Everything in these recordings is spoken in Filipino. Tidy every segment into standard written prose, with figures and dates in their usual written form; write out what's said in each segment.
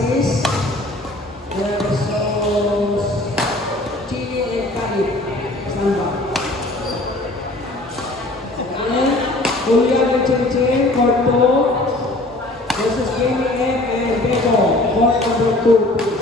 Francis versus Chile and Cali. Samba. And Julian and Chinche, court 2 versus Jamie M and Bego, court number 2, please.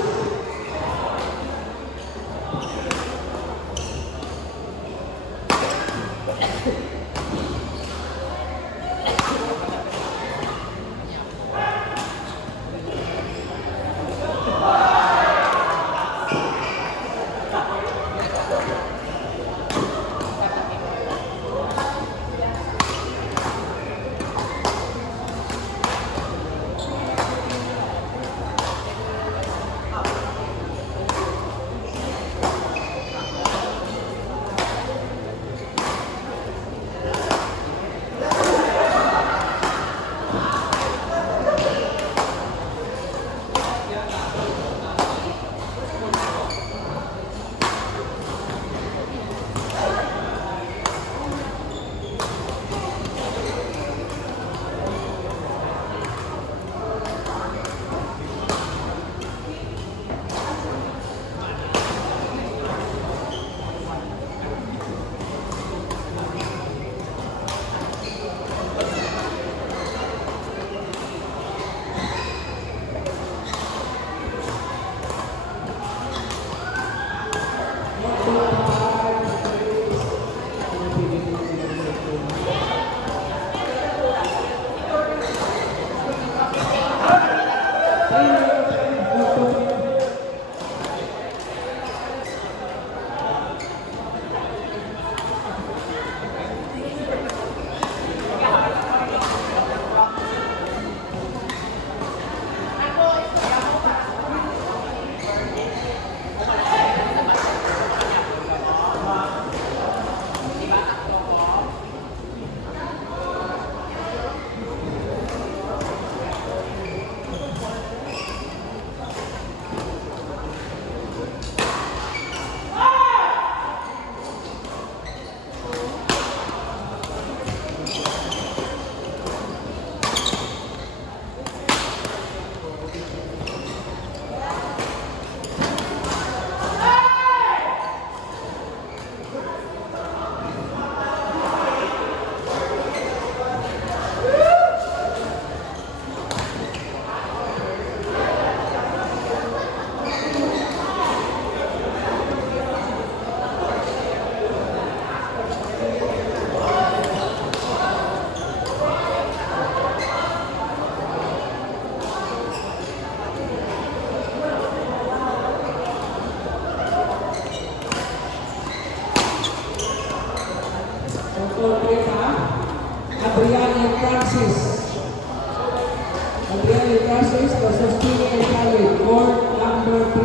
Adrian Francis versus Chile and Cali, court number 3.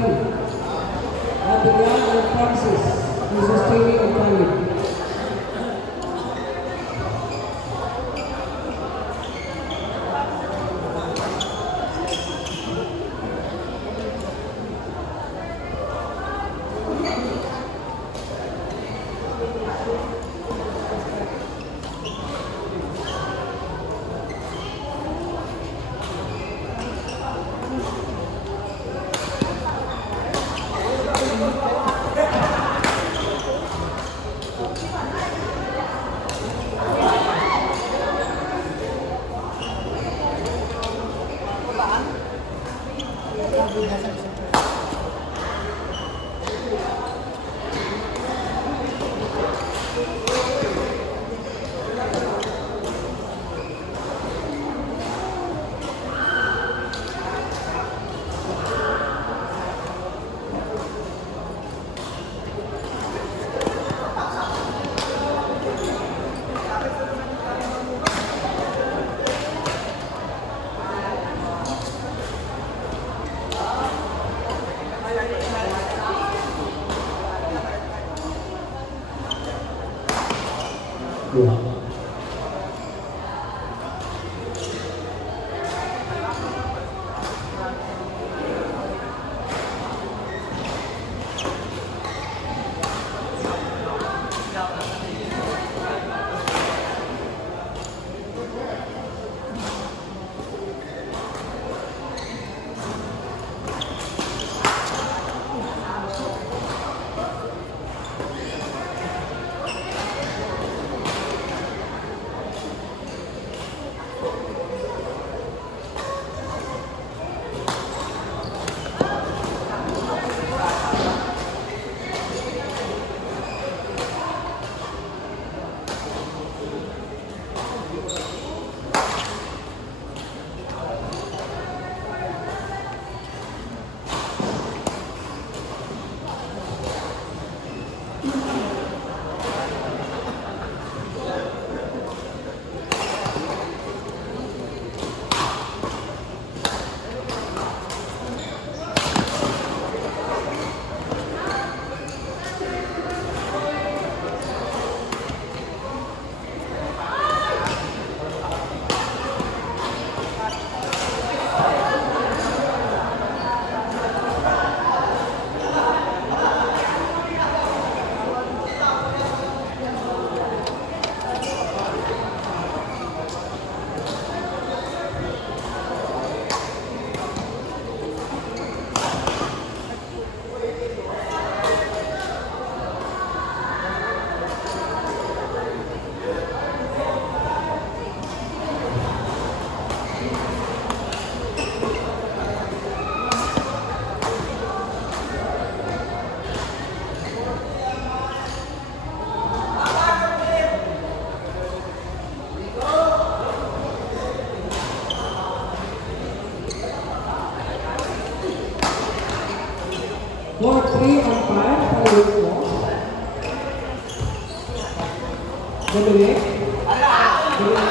Adrian Francis versus Chile and Cali. Court 3 on 5, following po. Dominic. Dominic.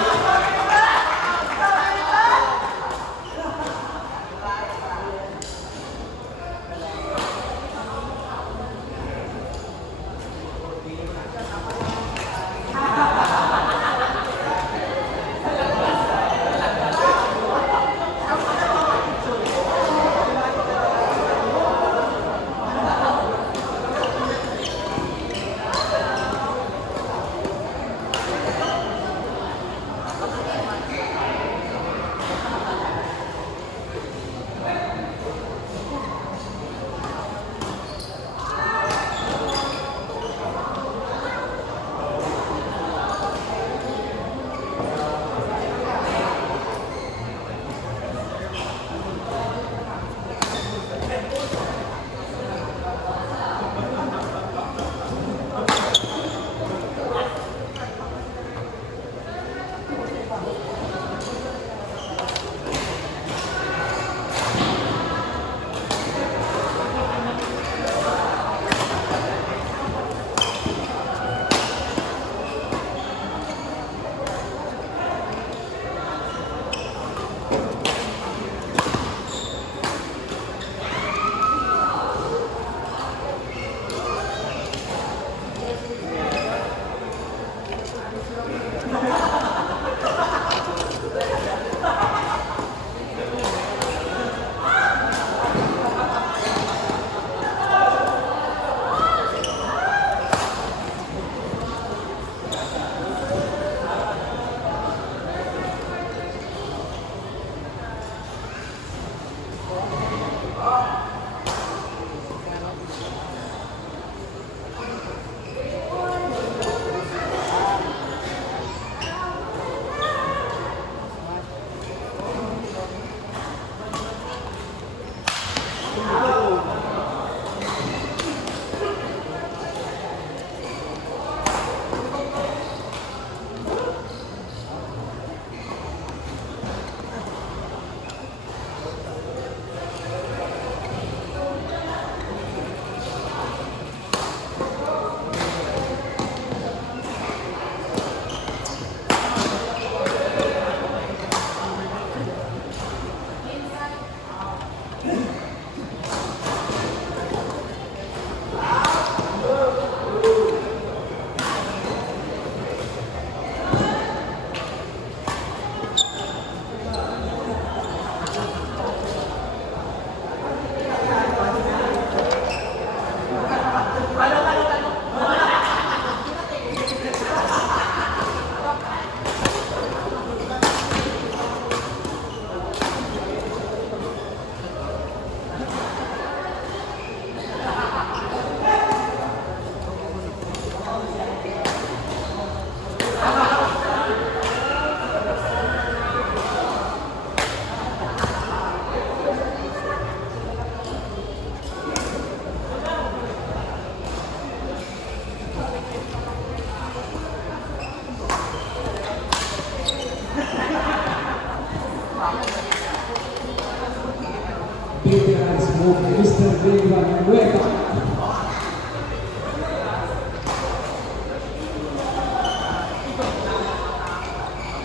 Veterans move, Mr. Villanueva.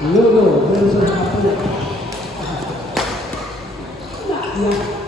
Logo versus Apo. Yeah.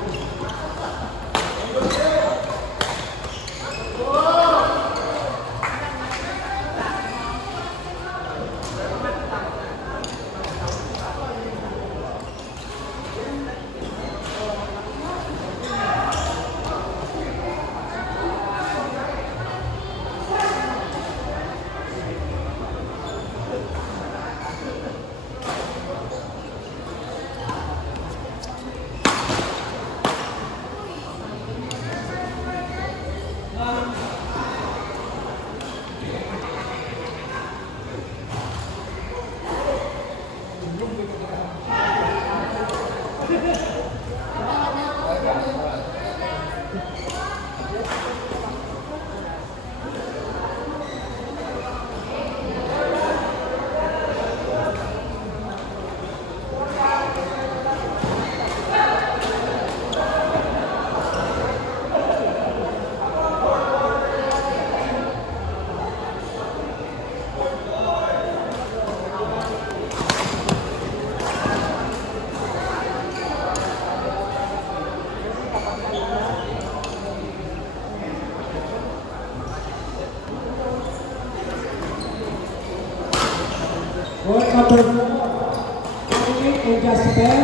number 4, Dominic and Jasper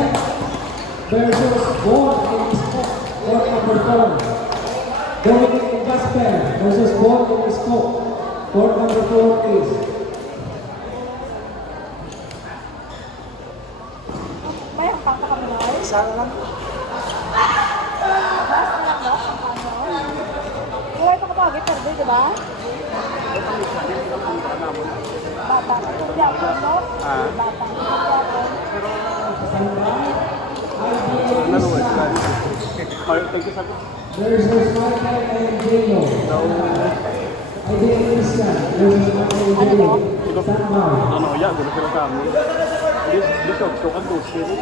versus Ball and Scott. Court number 4. Dominic and Jasper versus Ball and Scott. Court number 4, please. May hangpang pa kami na. Isa na lang. Buhay pa kapag ito, di ba? Bata. Hindi ako, no? Bata. Versus Michael and Dino. Ideal Christian versus Michael and Dino. Standby. Ano, ya, gulo sila kami. Besok, sukan to, sila.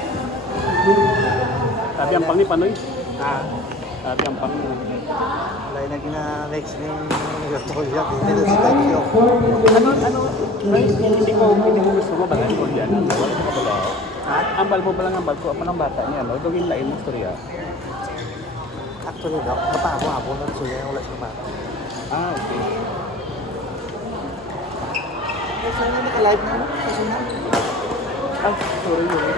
Tapi ang pang ni Panoy. Tapi ang pang ni. Lain na gina-next ni Gatoya. Dito si Tokyo. Hindi ko gusto mo ba ko diyan? Wala ko ba? Ambal mo ba lang ambal ko? Apa ng bata niya, no? Dogin lain mo storya. Actually, Dok, kapag-ako na suya yung ulit naman. Okay. Kasi nga naka-live na mo. Kasi nga. Sorry yun.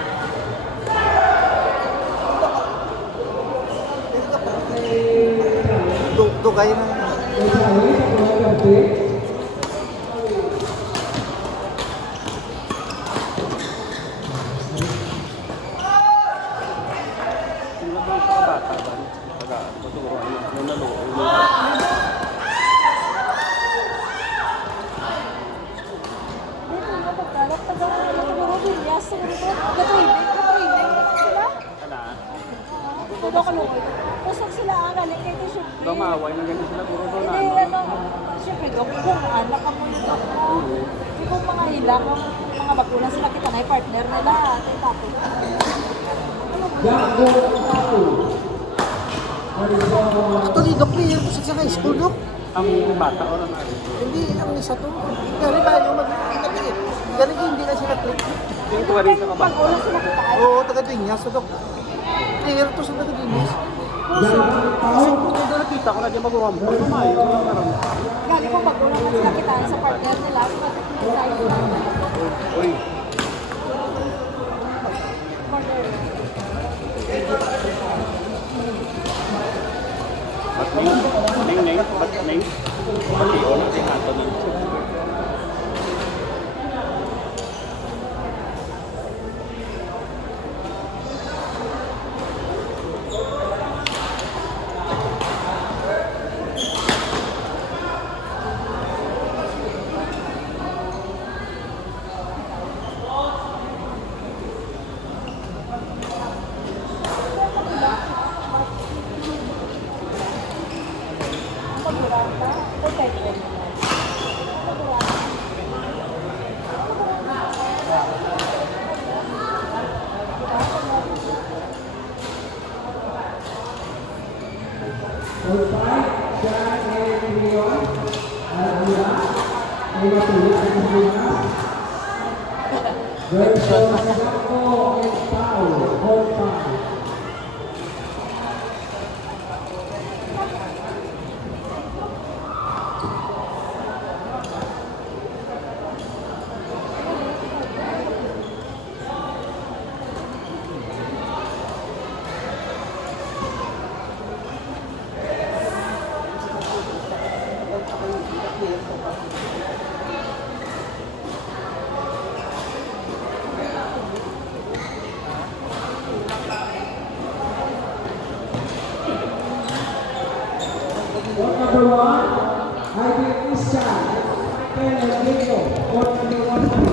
Dugay na. Sino ba yung bata ba? Taga, maturo, yung lalo. Dito mo pagkalap, taga siguro bilyas, siguro ito. Gatuibig sila. Kana, Todo ka luoy. Kusog sila ang galing kay Tisho. dumaway na ganyan sila, puro doon na. Hindi, siyempre, kung anak ka mo nito. Hindi kung mga ilang, mga bakuna sila kita na partner nila. Tapos, Jago Tao. Actually, Dok, player ko sa high school, Dok. Ang bata o na Hindi, ang isa to. Dali ba yung mag-nagigit? Dali hindi na sila click. yung tuwa rin sa kabata. pag ulang sila kita ay, Oo, taga-Dunyas, Dok. Player to sa taga-Dunyas. Kasi kung nakita ko na dyan mag-rump, kumain ko lang naroon. galing kung pag ulang sila kita sa partner nila. Uy, ba't ning, ba't ning? Pati o na, tinato ng Versus Sean and Leon. Alvira. Eva Tulia and Alvira. Versus Jago and Tao. Court 5. Court number 1, Ideal Christian. Michael and Dino. Court number 1.